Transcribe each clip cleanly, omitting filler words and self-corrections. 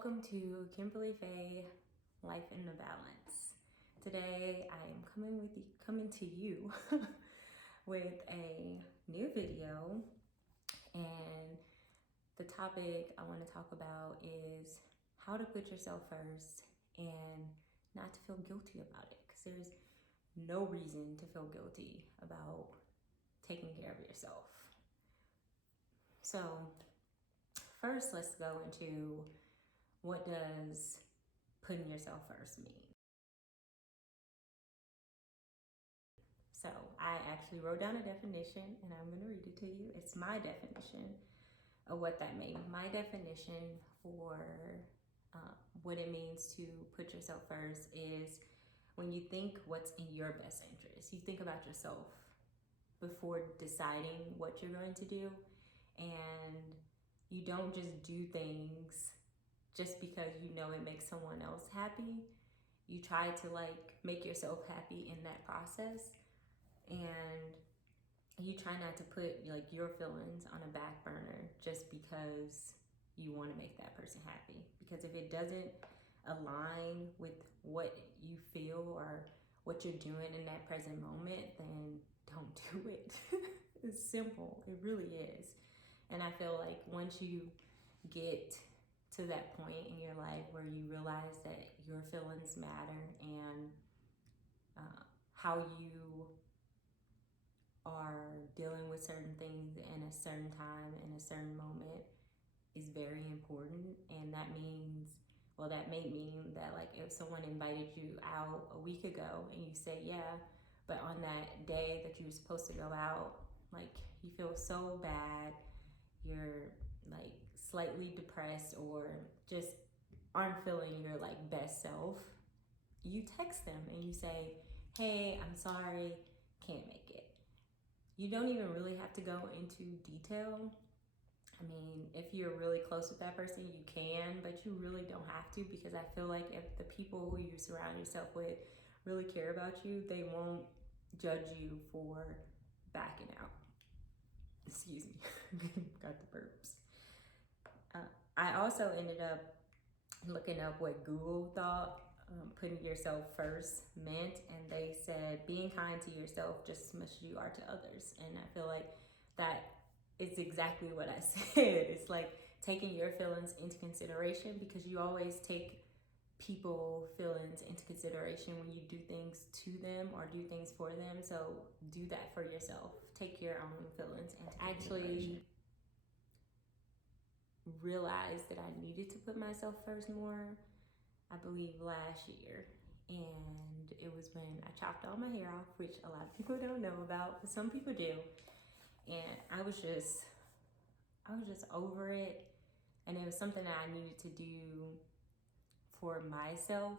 Welcome to Kimberly Faye Life in the Balance. Today I am coming to you with a new video, and the topic I want to talk about is how to put yourself first and not to feel guilty about it, because there's no reason to feel guilty about taking care of yourself. So first, let's go into what does putting yourself first mean? So I actually wrote down a definition and I'm going to read it to you. It's my definition of what that means. My definition for what it means to put yourself first is when you think what's in your best interest. You think about yourself before deciding what you're going to do, and you don't just do things just because you know it makes someone else happy. You try to make yourself happy in that process, and you try not to put your feelings on a back burner just because you want to make that person happy. Because if it doesn't align with what you feel or what you're doing in that present moment, then don't do it. It's simple. It really is. And I feel like once you get to that point in your life where you realize that your feelings matter, and how you are dealing with certain things in a certain time, in a certain moment, is very important. And that means, well, that may mean that if someone invited you out a week ago and you say yeah, but on that day that you were supposed to go out, you feel so bad, you're slightly depressed or just aren't feeling your best self, you text them and you say, hey, I'm sorry, can't make it. You don't even really have to go into detail. I mean, if you're really close with that person, you can, but you really don't have to, because I feel like if the people who you surround yourself with really care about you, they won't judge you for backing out. Excuse me, got the burps. I also ended up looking up what Google thought putting yourself first meant, and they said being kind to yourself just as much as you are to others. And I feel like that is exactly what I said. It's like taking your feelings into consideration, because you always take people feelings into consideration when you do things to them or do things for them. So do that for yourself. Take your own feelings into consideration. Actually realized that I needed to put myself first more, I believe last year. And it was when I chopped all my hair off, which a lot of people don't know about, but some people do. And I was just over it. And it was something that I needed to do for myself.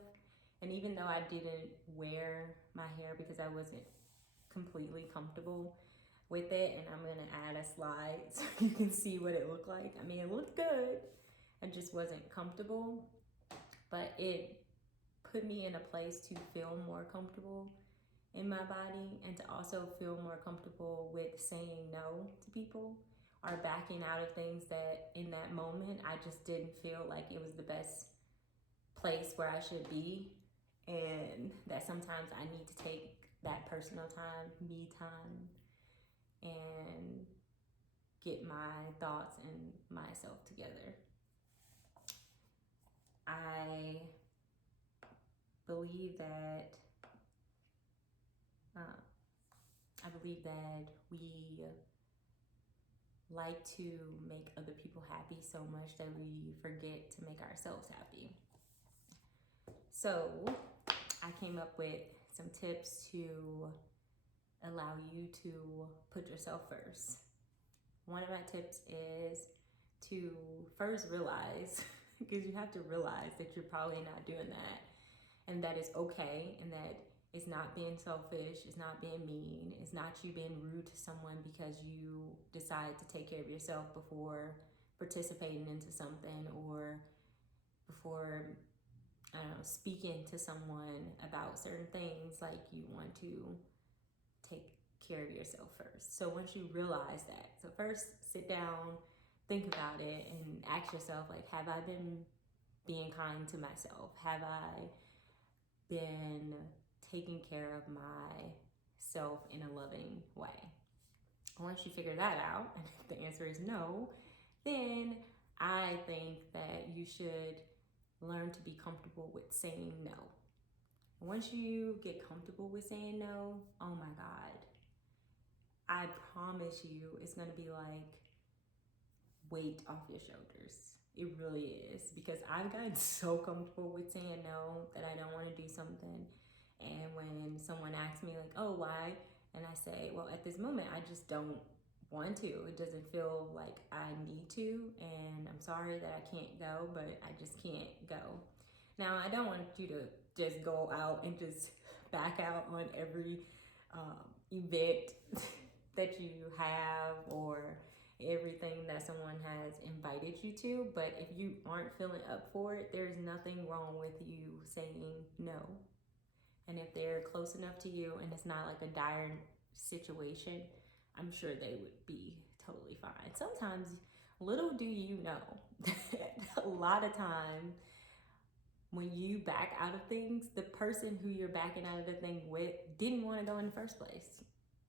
And even though I didn't wear my hair because I wasn't completely comfortable with it, and I'm gonna add a slide so you can see what it looked like. I mean, it looked good. I just wasn't comfortable, but it put me in a place to feel more comfortable in my body, and to also feel more comfortable with saying no to people or backing out of things that in that moment I just didn't feel like it was the best place where I should be. And that sometimes I need to take that personal time, me time, and get my thoughts and myself together. I believe that we like to make other people happy so much that we forget to make ourselves happy. So I came up with some tips to allow you to put yourself first. One of my tips is to first realize, because you have to realize that you're probably not doing that, and that it's okay, and that it's not being selfish, it's not being mean, it's not you being rude to someone because you decide to take care of yourself before participating into something, or before, I don't know, speaking to someone about certain things. You want to take care of yourself first. So once you realize that, so first sit down, think about it, and ask yourself, have I been being kind to myself? Have I been taking care of myself in a loving way? Once you figure that out, and if the answer is no, then I think that you should learn to be comfortable with saying no. Once you get comfortable with saying no, oh my God, I promise you it's gonna be like weight off your shoulders. It really is, because I've gotten so comfortable with saying no that I don't want to do something. And when someone asks me like, oh, why? And I say, well, at this moment, I just don't want to. It doesn't feel like I need to. And I'm sorry that I can't go, but I just can't go. Now, I don't want you to just go out and just back out on every event that you have, or everything that someone has invited you to. But if you aren't feeling up for it, there's nothing wrong with you saying no. And if they're close enough to you and it's not like a dire situation, I'm sure they would be totally fine. Sometimes, little do you know, a lot of time when you back out of things, the person who you're backing out of the thing with didn't want to go in the first place.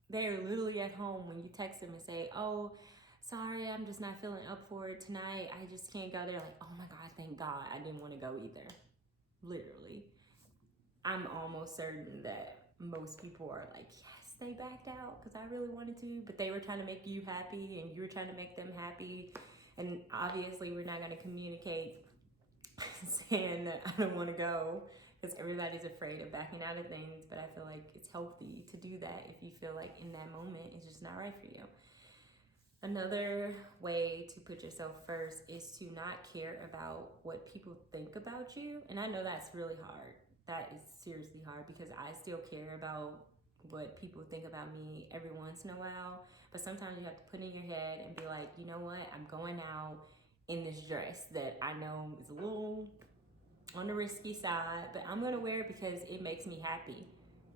They're literally at home when you text them and say, oh, sorry, I'm just not feeling up for it tonight. I just can't go. They're like, oh my God, thank God I didn't want to go either. Literally. I'm almost certain that most people are like, yes, they backed out because I really wanted to, but they were trying to make you happy and you were trying to make them happy. And obviously we're not going to communicate saying that I don't want to go, because everybody's afraid of backing out of things. But I feel like it's healthy to do that if you feel like in that moment it's just not right for you. Another way to put yourself first is to not care about what people think about you. And I know that's really hard. That is seriously hard, because I still care about what people think about me every once in a while. But sometimes you have to put in your head and be like, you know what? I'm going out in this dress that I know is a little on the risky side, but I'm gonna wear it because it makes me happy.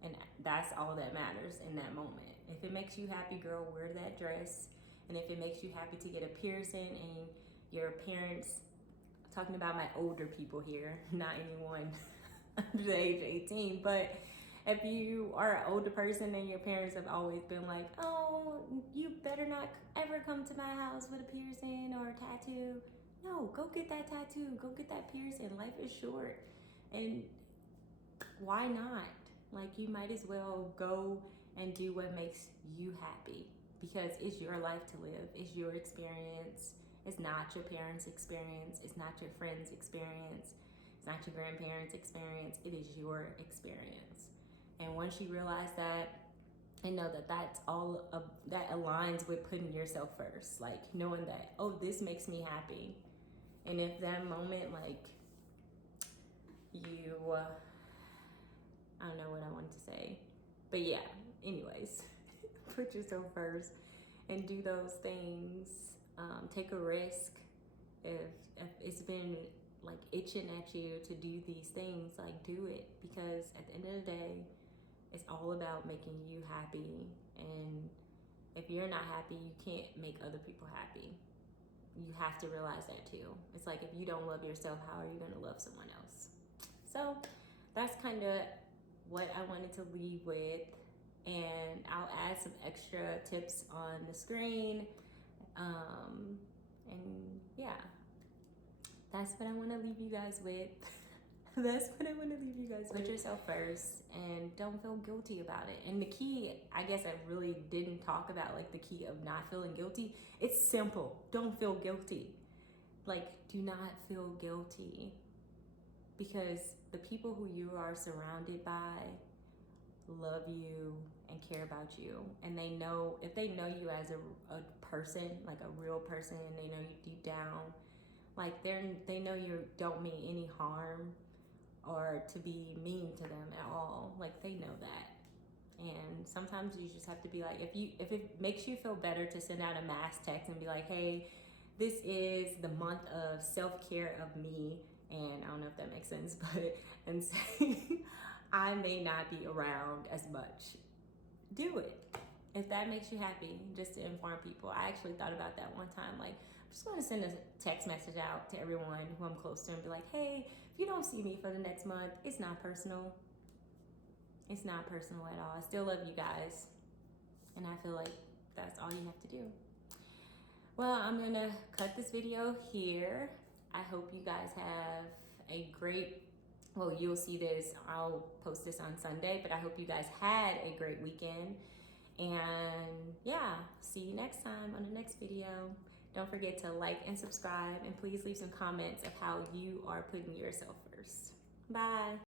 And that's all that matters in that moment. If it makes you happy, girl, wear that dress. And if it makes you happy to get a piercing, and your parents, I'm talking about my older people here, not anyone under the age of 18, but if you are an older person and your parents have always been like, oh, you better not ever come to my house with a piercing or a tattoo. No, go get that tattoo, go get that piercing. Life is short. And why not? Like, you might as well go and do what makes you happy, because it's your life to live. It's your experience. It's not your parents' experience. It's not your friends' experience. It's not your grandparents' experience. It is your experience. And once you realize that, and know that that's all of, that aligns with putting yourself first, like knowing that, oh, this makes me happy. And if that moment, like, you, I don't know what I wanted to say, but yeah, anyways, put yourself first and do those things. Take a risk. If it's been like itching at you to do these things, like, do it, because at the end of the day, it's all about making you happy. And if you're not happy, you can't make other people happy. You have to realize that too. It's like, if you don't love yourself, how are you going to love someone else? So that's kind of what I wanted to leave with. And I'll add some extra tips on the screen. And yeah, that's what I want to leave you guys with. That's what I want to leave you guys with. Put yourself first and don't feel guilty about it. And the key, I guess I really didn't talk about, like, the key of not feeling guilty. It's simple. Don't feel guilty. Like, do not feel guilty, because the people who you are surrounded by love you and care about you. And they know, if they know you as a person, like a real person, and they know you deep down, like, they know you don't mean any harm or to be mean to them at all. Like, they know that. And sometimes you just have to be like, if it makes you feel better to send out a mass text and be like, hey, this is the month of self-care of me, and I don't know if that makes sense, but, and say, I may not be around as much. Do it. If that makes you happy, just to inform people. I actually thought about that one time, like, just want to send a text message out to everyone who I'm close to and be like, hey, if you don't see me for the next month, it's not personal. It's not personal at all. I still love you guys. And I feel like that's all you have to do. Well, I'm gonna cut this video here. I hope you guys have a great, well, you'll see this, I'll post this on Sunday, but I hope you guys had a great weekend. And yeah, see you next time on the next video. Don't forget to like and subscribe, and please leave some comments of how you are putting yourself first. Bye.